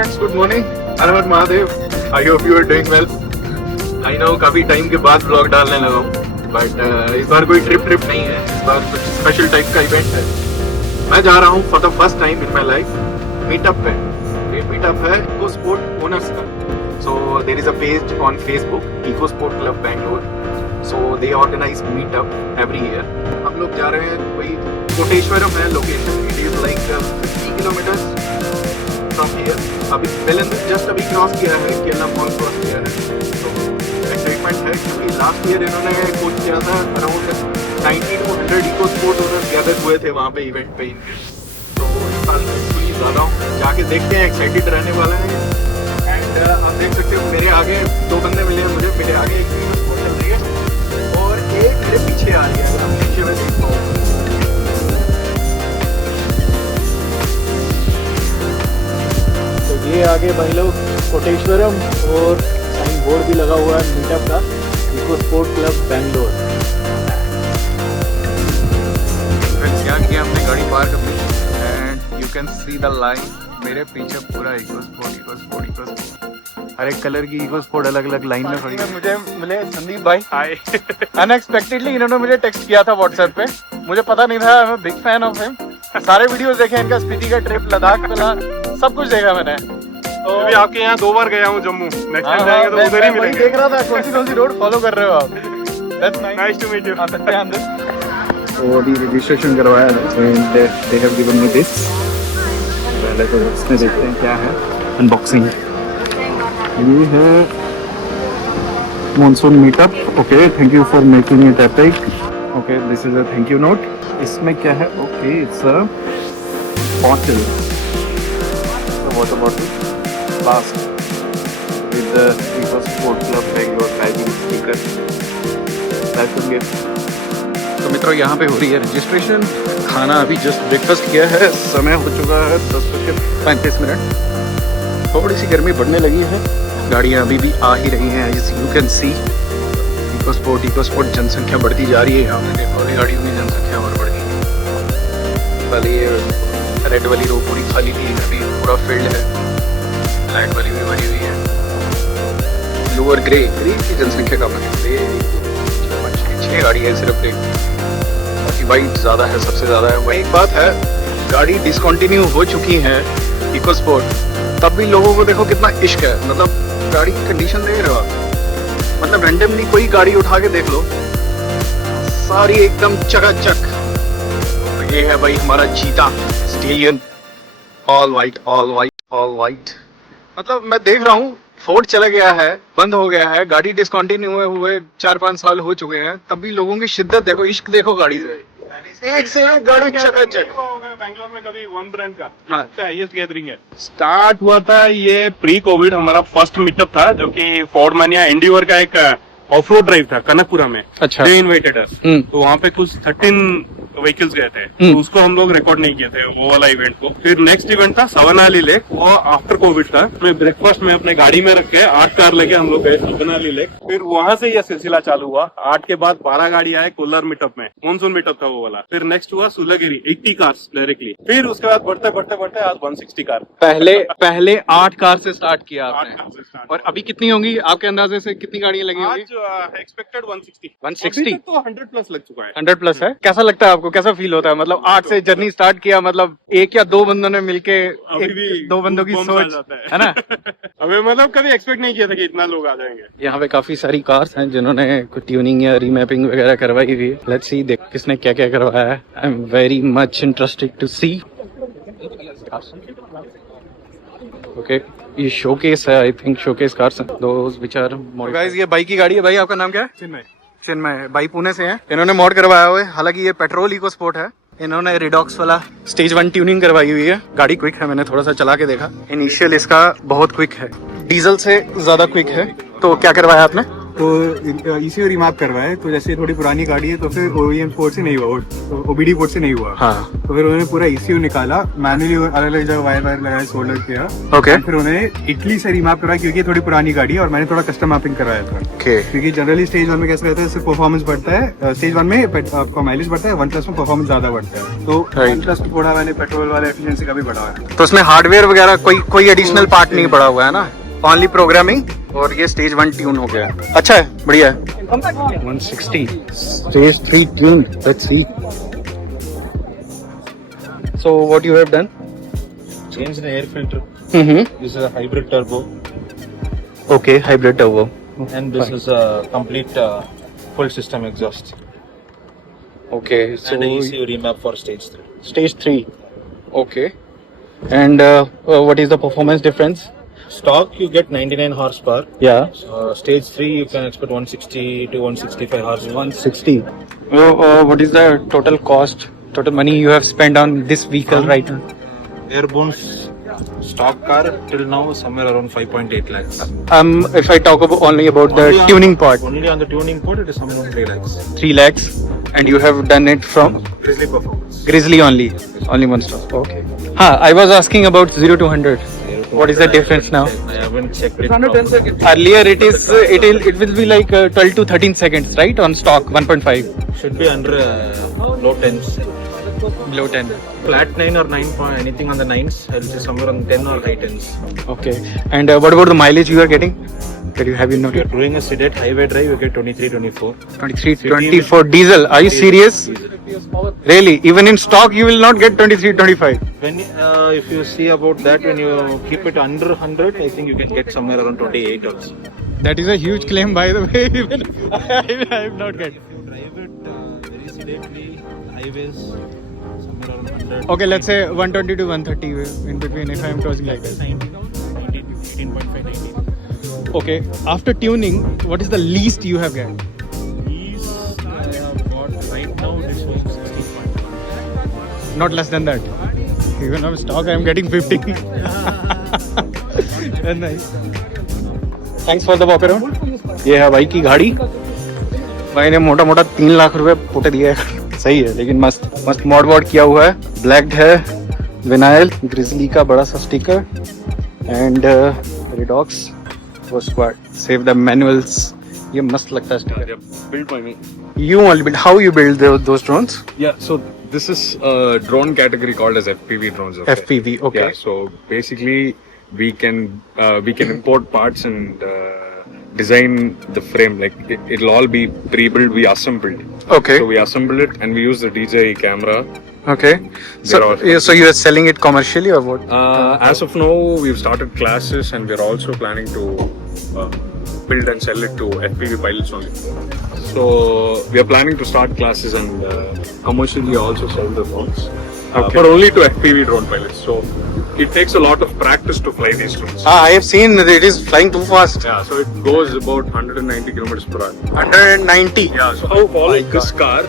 friends, good morning. Her her Mahadev. I hope you are doing well. I know काफी time के बाद blog डालने लगा हूँ, बट इस बार कोई ट्रिप नहीं है. इस बार कुछ स्पेशल टाइप का इवेंट है. मैं जा रहा हूँ for the first time in my life meetup पे. ये मीटअप है इको स्पोर्ट ओनर्स का. So there is a page on Facebook, Eco Sport Club Bangalore. So they organize meetup every year. हम लोग जा रहे हैं वही कोटेश्वरम है location. It is like 50 kilometers from here. अभी वेलन जस्ट अभी क्रॉस किया है, केरला मॉल क्रॉस किया है. तो एक्साइटमेंट है क्योंकि लास्ट ईयर इन्होंने कोच किया था. Around 90 to 100 EcoSport owners gather हुए थे वहाँ पे इवेंट पे इनके. तो इस साल मैं ज़्यादा हूँ, जाके देखते हैं. एक्साइटेड रहने वाला है. एंड आप देख सकते हो मेरे आगे दो बंदे मिले हैं मुझे. मेरे आगे एक इको स्पोर्ट चल रही है और एक मेरे पीछे आ रही है. अगर आप पीछे में देख पाओ तो ये आगे भाई लोग कोटेश्वरम और साइन बोर्ड भी लगा हुआ है मीटअप का, EcoSport club Bangalore. Friends यहाँ किया हमने गाड़ी पार्क अपनी and you can see the line. मेरे पीछे पूरा इको स्पोर्ट हर एक कलर की इको स्पोर्ट अलग अलग लाइन में खड़ी है. मुझे मिले संदीप भाई. हाय. अनएक्सपेक्टेडली इन्होंने मुझे टेक्स्ट किया था व्हाट्सएप पे. मुझे पता नहीं था. मैं बिग फैन ऑफ हिम. सारे वीडियोस देखे इनका, स्पीति का ट्रिप, लद्दाख का सब कुछ देखा मैंने. तो अभी आपके यहाँ 2 बार गया हूँ जम्मू. नेक्स्ट टाइम जाएंगे तो उधर ही मिलेंगे. देख रहा था कौन सी रोड फॉलो कर रहे हो आप. That's nice to meet you. आ सकते हैं अंदर. तो अभी रजिस्ट्रेशन करवाया है. They have given me this. पहले तो इसमें देखते हैं क्या है. अनबॉक्सिंग. ये है monsoon meetup. Okay, thank you for making it epic. Okay, this is a thank you note. इसमें क्या है? Okay, it's a bottle. Water bottle last with the EcoSport club Bangalore tagging sticker. That's gift. तो मित्रों यहाँ पे हो रही है रजिस्ट्रेशन. खाना अभी जस्ट ब्रेकफास्ट किया है. समय हो चुका है 10:35. थोड़ी सी गर्मी बढ़ने लगी है. गाड़ियाँ अभी भी आ ही रही हैं. As you can see EcoSport जनसंख्या बढ़ती जा रही है. यहाँ पे देखो गाड़ियों की जनसंख्या और बढ़ गई. पहले ये रेड वाली रो पूरी खाली थी, अभी पूरा फील्ड है. ब्लैक वाली भी भरी हुई है. लोअर ग्रे की जनसंख्या कम है. 6 गाड़ी है सिर्फ. बाकी वाइट ज़्यादा है, सबसे ज़्यादा है. वही एक बात है, गाड़ी डिसकंटिन्यू हो चुकी है इको स्पोर्ट, तब भी लोगों को देखो कितना इश्क है. मतलब गाड़ी की कंडीशन देख रहे हो आप. मतलब रैंडमली कोई गाड़ी उठा के देख लो, सारी एकदम चकाचक. तो ये है भाई हमारा चीता स्टेलियन. All white. मतलब मैं देख रहा हूँ फोर्ड चला गया है, बंद हो गया है. गाड़ी डिसकंटिन्यू हुए 4-5 साल हो चुके हैं, तब भी लोगों की शिद्दत देखो, इश्क देखो गाड़ी से. एक से एक गाड़ी चकाचक. बैंगलोर में कभी वन ब्रांड का हाईएस्ट गैदरिंग है. स्टार्ट हुआ था ये प्री कोविड. हमारा फर्स्ट मीटअप था जो कि फोर्ड मानिया एंडीवर का एक ऑफ रोड ड्राइव था कनकपुरा में. अच्छा. दे इन्वाइटेड अस. तो वहाँ पे कुछ 13 व्हीकल्स गए थे. तो उसको हम लोग रिकॉर्ड नहीं किए थे वो वाला इवेंट को. फिर नेक्स्ट इवेंट था सवनाली लेक. वो आफ्टर कोविड था. मैं ब्रेकफास्ट में अपने गाड़ी में रख के 8 कार लेके हम लोग गए सवनाली लेक. फिर वहां से यह सिलसिला चालू हुआ. 8 के बाद 12 गाड़ी आए कोलार मीटअप में. मानसून मीटअप था वो वाला. फिर नेक्स्ट हुआ सुलागिरी 80 कार्स डायरेक्टली. फिर उसके बाद बढ़ते आज 160 कार. पहले 8 कार से स्टार्ट किया आपने. और अभी कितनी होंगी आपके अंदाजे से? कितनी गाड़ियाँ लगी होंगी? एक्सपेक्टेड 160. 160 तो 100 प्लस लग चुका है. 100 प्लस है. कैसा लगता है आपको? कैसा फील होता है? मतलब 8 से जर्नी स्टार्ट किया, मतलब 1 या 2 बंदों ने मिलके, 2 बंदों की सोच है ना. अबे मतलब कभी एक्सपेक्ट नहीं किया था कि इतना लोग आ जाएंगे. यहाँ पे काफी सारी कार्स हैं जिन्होंने कुछ ट्यूनिंग या रीमैपिंग वगैरह करवाई हुई है. लेट्स सी देख किसने क्या क्या करवाया है. I am very much interested to see. Okay, ये शोकेस है. आई थिंक शोकेस कार्स हैं those which are modified. Guys ये बाइक की गाड़ी है. भाई आपका नाम क्या है? चिन्मय. भाई पुणे से हैं. इन्होंने मॉड करवाया हुआ है. हालांकि ये पेट्रोल इको स्पोर्ट है. इन्होंने रिडॉक्स वाला स्टेज 1 ट्यूनिंग करवाई हुई है. गाड़ी क्विक है, मैंने थोड़ा सा चला के देखा. इनिशियल इसका बहुत क्विक है, डीजल से ज्यादा क्विक है. तो क्या करवाया आपने? तो ECU रिमैप करवाए, तो जैसे थोड़ी पुरानी गाड़ी है तो फिर OEM पोर्ट से नहीं हुआ, OBD पोर्ट से नहीं हुआ। हाँ। तो फिर उन्होंने पूरा ECU निकाला, मैनुअली अलग अलग जगह वायर लगाया, सोल्डर किया। ओके। फिर उन्होंने इटली से रिमैप करवाया क्योंकि थोड़ी पुरानी गाड़ी है और मैंने थोड़ा कस्टम मैपिंग कराया था। ओके। क्योंकि जनरली स्टेज 1 में कैसा रहता है, सिर्फ परफॉर्मेंस बढ़ता है, स्टेज 1 में आपका माइलेज बढ़ता है, 1+ में परफॉर्मेंस ज्यादा बढ़ता है, तो 1+ में थोड़ा मैंने पेट्रोल वाले एफिशिएंसी का भी बढ़ा है। तो उसमें हार्डवेयर वगैरह कोई एडिशनल पार्ट नहीं पड़ा हुआ है ना, ओनली प्रोग्रामिंग, और ये स्टेज 1 ट्यून हो गया। अच्छा है, बढ़िया है। 160 stage 3 tune, let's see. So what you have done? Change the air filter. Mm-hmm. This is a hybrid turbo, Okay, hybrid turbo. and this is a complete full system exhaust. Okay, so And a ECU remap for stage 3. stage 3. Okay. And what is the performance difference? Stock you get 99 horsepower. Yeah. Stage 3 you can expect 160 to 165 horsepower. 160. What is the total cost, total money you have spent on this vehicle right now? Airborne's stock car till now somewhere around 5.8 lakhs. If I talk only about the Only on- tuning part, Only on the tuning part it is somewhere around 3 lakhs. 3 lakhs, and you have done it from Grizzly performance. Grizzly only one stop. Okay. I was asking about 0 to 100. What is the difference now? I haven't checked it. properly. Earlier it will be like 12 to 13 seconds, right? On stock 1.5. Should be under low 10s. Below 10. Flat 9 or 9 point anything on the 9s. I'll say somewhere on 10 or high 10s. Okay. And what about the mileage you are getting? Have you If noted? you're doing a sedat highway drive, you get 23, 24. 23, 24 diesel. Are you serious? Really? Even in stock, you will not get 23, 25. When if you see about that, when you keep it under 100, I think you can get somewhere around 28 also. That is a huge claim, by the way. Even I have not get. If you drive it very sedately, highways, somewhere around 100. Okay, let's say 120 to 130 in between if I am crossing like this. 18.5, 19. Okay. After tuning, what is the least you have got? These I have got right now, it is showing 16.1. Not less than that. Even on stock, I am getting 50. Very nice. Thanks for the walk around. ये है भाई की गाड़ी। भाई ने मोटा मोटा 3 लाख रुपए पोटे दिए है। सही है, लेकिन मस्त मॉड वॉड किया हुआ है। ब्लैक्ड है, विनाइल, ग्रिजली का बड़ा सा स्टिकर, एंड रिडॉक्स वो स्क्वाड, सेव द मैनुअल्स। ये मस्त लगता है sticker. Built by me. You only build. How you build those drones? Yeah, so this is a drone category called as FPV drones. Okay? FPV. Okay. Yeah, so basically we can import parts and design the frame. Like it'll all be pre-built, we assembled. Okay. So we assemble it and we use the DJI camera. Okay. So, There so you are selling it commercially or what? As of now, we've started classes and we're also planning to build and sell it to FPV pilots only. So we are planning to start classes and commercially also sell the drones. Okay. But only to FPV drone pilots. So it takes a lot of practice to fly these drones. I have seen that it is flying too fast. Yeah, so it goes about 190 kilometers per hour. 190. Yeah, so I followed this car,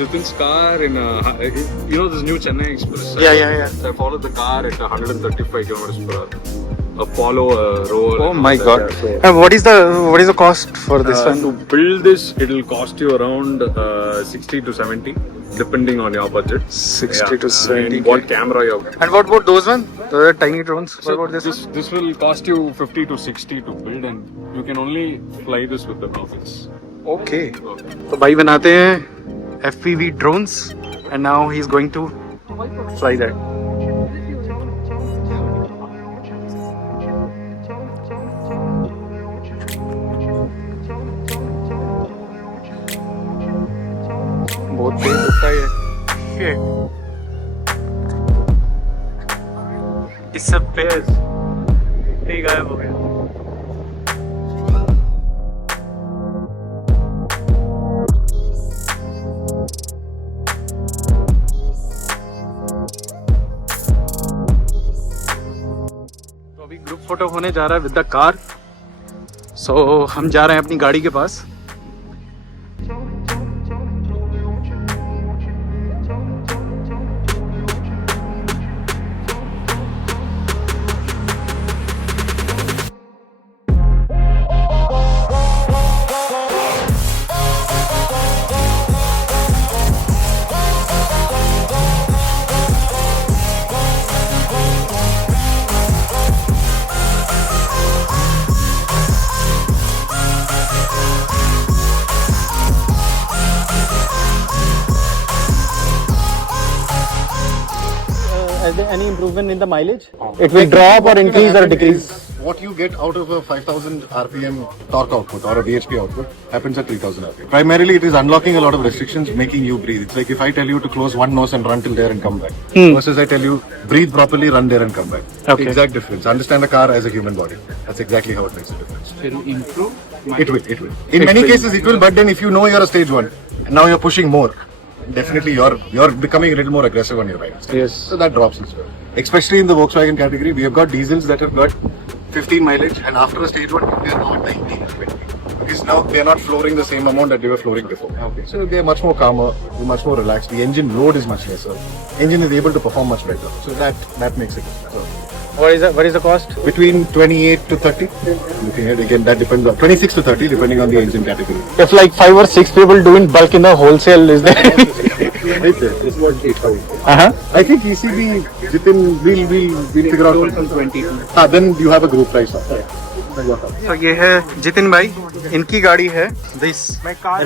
Jitin's car in this new Chennai Express. Yeah. So I followed the car at 135 kilometers per hour. Apollo roll. Oh and my all god. that, yeah. So, And what is the cost for this one? to build this, it'll cost you around 60 to 70, depending on your budget. 60 to 70. And what camera you have. And what about those one? The tiny drones? What about this? This will cost you 50 to 60 to build, and you can only fly this with the rockets. Okay. तो भाई बनाते हैं FPV drones, and now he's going to fly that. बहुत तेज होता है ये। इससे page ही गायब हो गया। तो अभी ग्रुप फोटो होने जा रहा है विद द कार। सो हम जा रहे हैं अपनी गाड़ी के पास। Is there any improvement in the mileage? It will drop or increase or decrease? What you get out of a 5000 RPM torque output or a bhp output happens at 3000 RPM. Primarily, it is unlocking a lot of restrictions, making you breathe. It's like if I tell you to close one nose and run till there and come back, versus I tell you breathe properly, run there and come back. Okay. The exact difference. Understand a car as a human body. That's exactly how it makes a difference. Will improve. It will. In many cases, it will. But then, if you know you're a stage one and now you're pushing more, definitely you're becoming a little more aggressive on your ride. Yes. So that drops as well. Especially in the Volkswagen category, we have got diesels that have got 15 mileage, and after a stage one, they are now 19 and 20. Because now they are not flooring the same amount that they were flooring before. Okay. So they are much more calmer, much more relaxed. The engine load is much lesser. Engine is able to perform much better. So that makes it. So What is the cost? between 28 to 30. Looking at again, that depends on 26 to 30, depending on the engine category. If like 5 or 6 people do in bulk in the wholesale, is there? Right there. This is what I think ECB, Jitin, we'll figure out. 20. Then you have a group price. तो ये है जितिन भाई, इनकी गाड़ी है this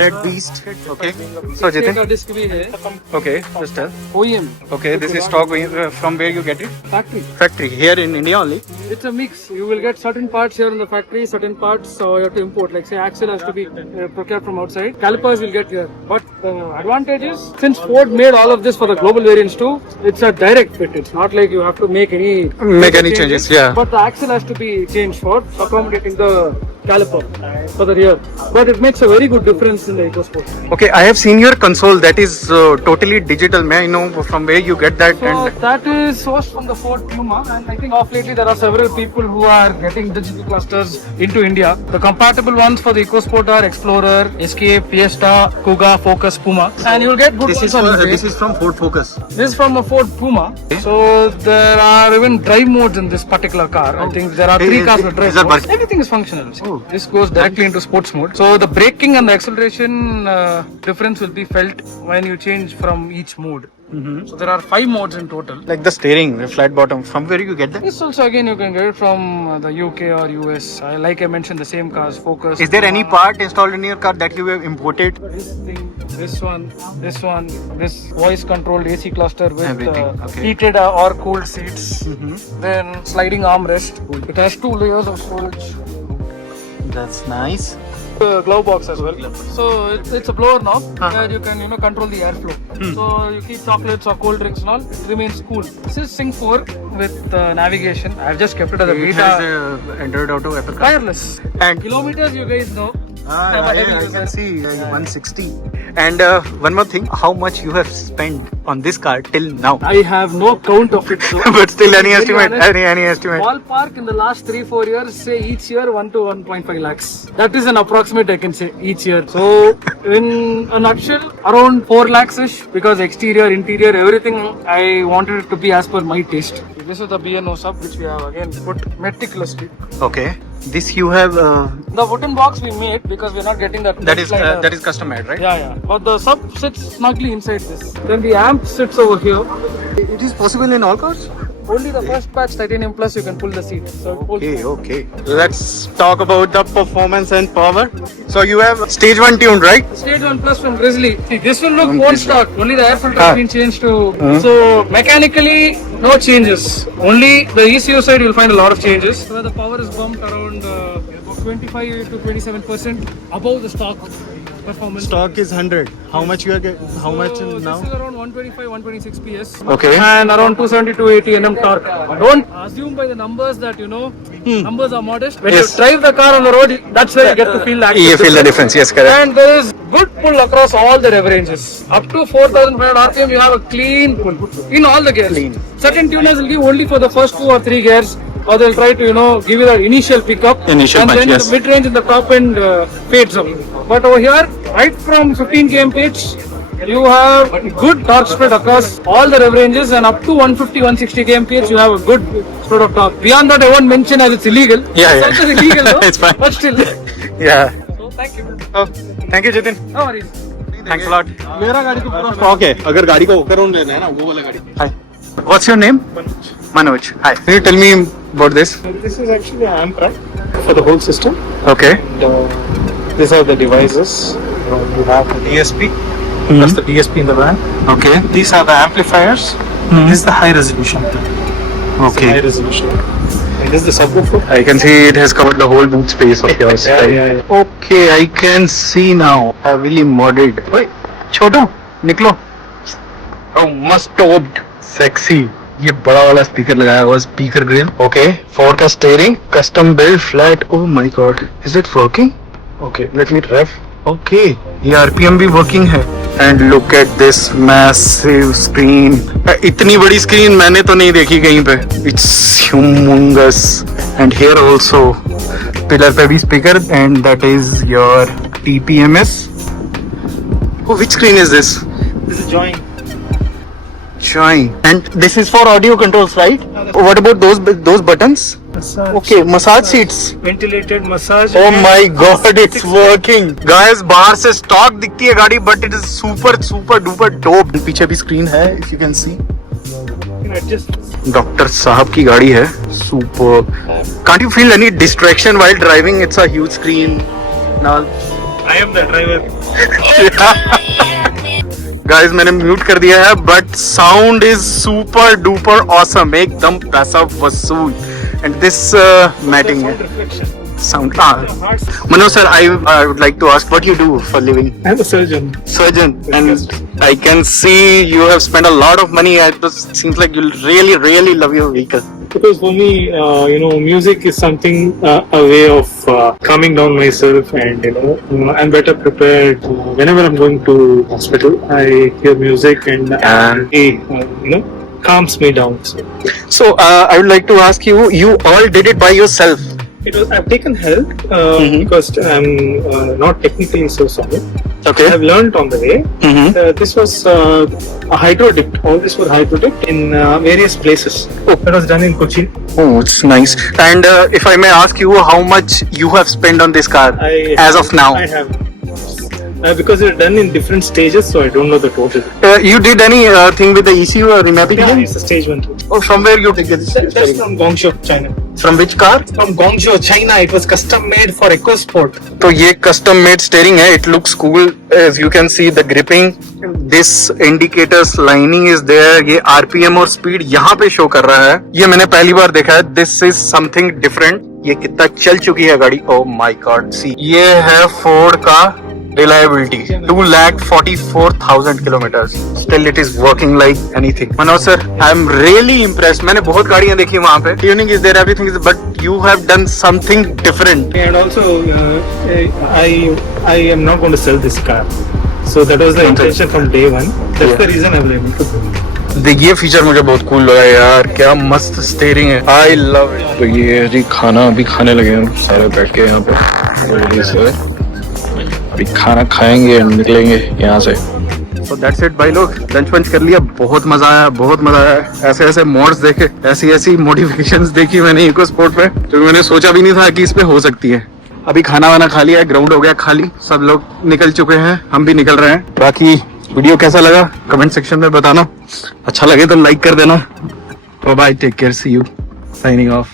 red beast. Okay, so Jitin, okay, just tell. OEM. Okay, this is stock. From where you get it? Factory here in India only. It's a mix. You will get certain parts here in the factory, certain parts you have to import. Like say axle has to be procured from outside. Calipers will get here. But the advantage is, since Ford made all of this for the global variants too, it's a direct fit. It's not like you have to make any changes. Yeah. But the axle has to be changed for accommodating the caliper for the rear. But it makes a very good difference in the EcoSport. Okay, I have seen your console. That is totally digital. May I know from where you get that? So that is sourced from the Ford Puma, and I think of lately there are several people who are getting digital clusters into India. The compatible ones for the EcoSport are Explorer, Escape, Fiesta, Kuga, Focus, Puma, and you'll get good ones on the way. This is from Ford Focus. This is from a Ford Puma. So there are even drive modes in this particular car. I think there are 3 cars with drive modes. Everything is functional. See, this goes directly into sports mode. So the braking and the acceleration difference will be felt when you change from each mode. So there are 5 modes in total. Like the steering, the flat bottom. From where you get that? This also again you can get it from the UK or US. Like I mentioned, the same cars, Focus. Is there any part installed in your car that you have imported? This thing, this one, this voice controlled AC cluster with heated or cooled seats. Then sliding armrest. It has 2 layers of storage. That's nice. Glove box as well. So it's a blower knob where you can control the airflow. So you keep chocolates or cold drinks and all, it remains cool. This is Sync 4 with navigation. I've just kept it as a beta. It has Android Auto, Apple Car. Wireless. And Kilometers you guys know. I can see 160. And one more thing, how much you have spent on this car till now? I have no count of it. So But still, any very estimate? honest, Any estimate? Ballpark in the last 3-4 years, say each year 1 to 1.5 lakhs. That is an approximate I can say each year. So in a nutshell, around 4 lakhs ish, because exterior, interior, everything I wanted it to be as per my taste. This is the BNO sub which we have again put meticulously. Okay. This you have. The wooden box we made because we're not getting that. That is custom made, right? Yeah. But the sub sits snugly inside this. Then the amp sits over here. It is possible in all cars. Only the first batch Titanium Plus you can pull the seat. So it pulls Okay. Let's talk about the performance and power. So you have stage 1 tuned, right? Stage 1 Plus from Grizzly. See, this will look bone stock. Only the air filter has been changed to. So mechanically, no changes. Only the ECU side you'll find a lot of changes. Where the power is bumped around 25 to 27% above the stock performance. Stock is 100. How much you are getting? How much So now? This is around 125, 126 PS. Okay. And around 270 to 80 Nm torque. Don't assume by the numbers that numbers are modest. When you drive the car on the road, that's where you get to feel the actual You feel the difference, yes, correct. And there is good pull across all the rev ranges. Up to 4,500 RPM, you have a clean pull in all the gears. Certain tuners will give only for the first 2 or 3 gears, or they'll try to give you that initial pickup. And then the mid range in the top end fades away. But over here, right from 15 kmph, you have good torque spread across all the rev ranges, and up to 150, 160 kmph, you have a good spread of torque. Beyond that, I won't mention as it's illegal. It's also illegal, though. It's fine. But still. Yeah. So thank you. Thank you, Jitin. No worries. Thanks a lot. मेरा गाड़ी को पूरा stock है. अगर गाड़ी को होकर लेना है ना वो वाला गाड़ी. Hi. What's your name? Manoj. Hi. Can you tell me about this? This is actually an amp rack for the whole system. Okay. These are the devices. You have the DSP. That's the DSP in the van. Okay. These are the amplifiers. This is the high resolution. Okay. High resolution. And this is the subwoofer. I can see it has covered the whole boot space of yours. Yeah. Okay, I can see now. Heavily modded. Wait, छोटू निकलो. Oh, must topped. Sexy. ये बड़ा वाला speaker लगाया हुआ speaker grill. Okay. Ford का steering, custom build flat. Oh my god, is it working? Okay, let me rev. Okay, ये RPM भी working है. And look at this massive screen. इतनी बड़ी स्क्रीन मैंने तो नहीं देखी कहीं पे. It's humongous. And here also pillar पे भी speaker and that is your TPMS. Oh, which screen is this? This is joint. Join. And this is for audio controls, right? What about those buttons? Massage. Okay, massage seats. Ventilated massage. Oh my god, it's working. Guys, बाहर से stock दिखती है गाड़ी, but it is super duper dope. पीछे भी screen है, if you can see. Doctor साहब की गाड़ी है. Super. Can't you feel any distraction while driving? It's a huge screen. Now, I am the driver. Guys मैंने म्यूट कर दिया है but sound is super duper awesome. एकदम पैसा वसूल. एंड दिस मैटिंग है sound. Manoj sir, I would like to ask what you do for living. I'm a surgeon. Surgeon. And I can see you have spent a lot of money. It seems like you really love your vehicle. Because for me, music is something, a way of calming down myself, and I'm better prepared. Whenever I'm going to hospital, I hear music, and it calms me down. So I would like to ask you, you all did it by yourself? I've taken help because I'm not technically so solid. Okay. I've learned on the way. This was a hydro dip. All this was hydro dip in various places. That was done in Cochin. Oh, it's nice. And if I may ask you, how much you have spent on this car as of now? I have. Because it's done in different stages, so I don't know the total. You did any thing with the ECU or remapping? Yeah, it's a stage 1 too. Oh, from where you take this? That's from Guangzhou, China. From which car? From Guangzhou, China. It was custom made for EcoSport. तो ये custom made steering है. It looks cool. As you can see the gripping. This indicators lining is there. ये RPM और speed यहाँ पे show कर रहा है. ये मैंने पहली बार देखा है. This is something different. ये कितना चल चुकी है गाड़ी. Oh my god. See, ये है Ford का reliability. 2,44,000 kilometers. Still it is working like anything. Manoj sir, I am really impressed. मैंने बहुत गाड़ियाँ देखी वहाँ पे. Tuning is there, everything is, but you have done something different. And also, I am not going to sell this car. So that was the intention from day one. That's the reason I was able to do it. देखिए feature मुझे बहुत cool लगा यार. क्या मस्त steering है. I love it. तो ये जी खाना अभी खाने लगे हैं सारे बैठ के यहाँ पे. अभी खाना खाएंगे और निकलेंगे यहाँ से. So that's it भाई लोग. लंच वंच कर लिया. बहुत मजा आया. ऐसे मोड्स देखे, ऐसी मॉडिफिकेशंस देखी मैंने EcoSport पे, जो मैंने सोचा भी नहीं था कि इस पे हो सकती है. अभी खाना वाना खा लिया. ग्राउंड हो गया खाली. सब लोग निकल चुके हैं. हम भी निकल रहे हैं. बाकी वीडियो कैसा लगा कमेंट सेक्शन में बताना. अच्छा लगे तो लाइक कर देना. Bye, take care, see you, signing of.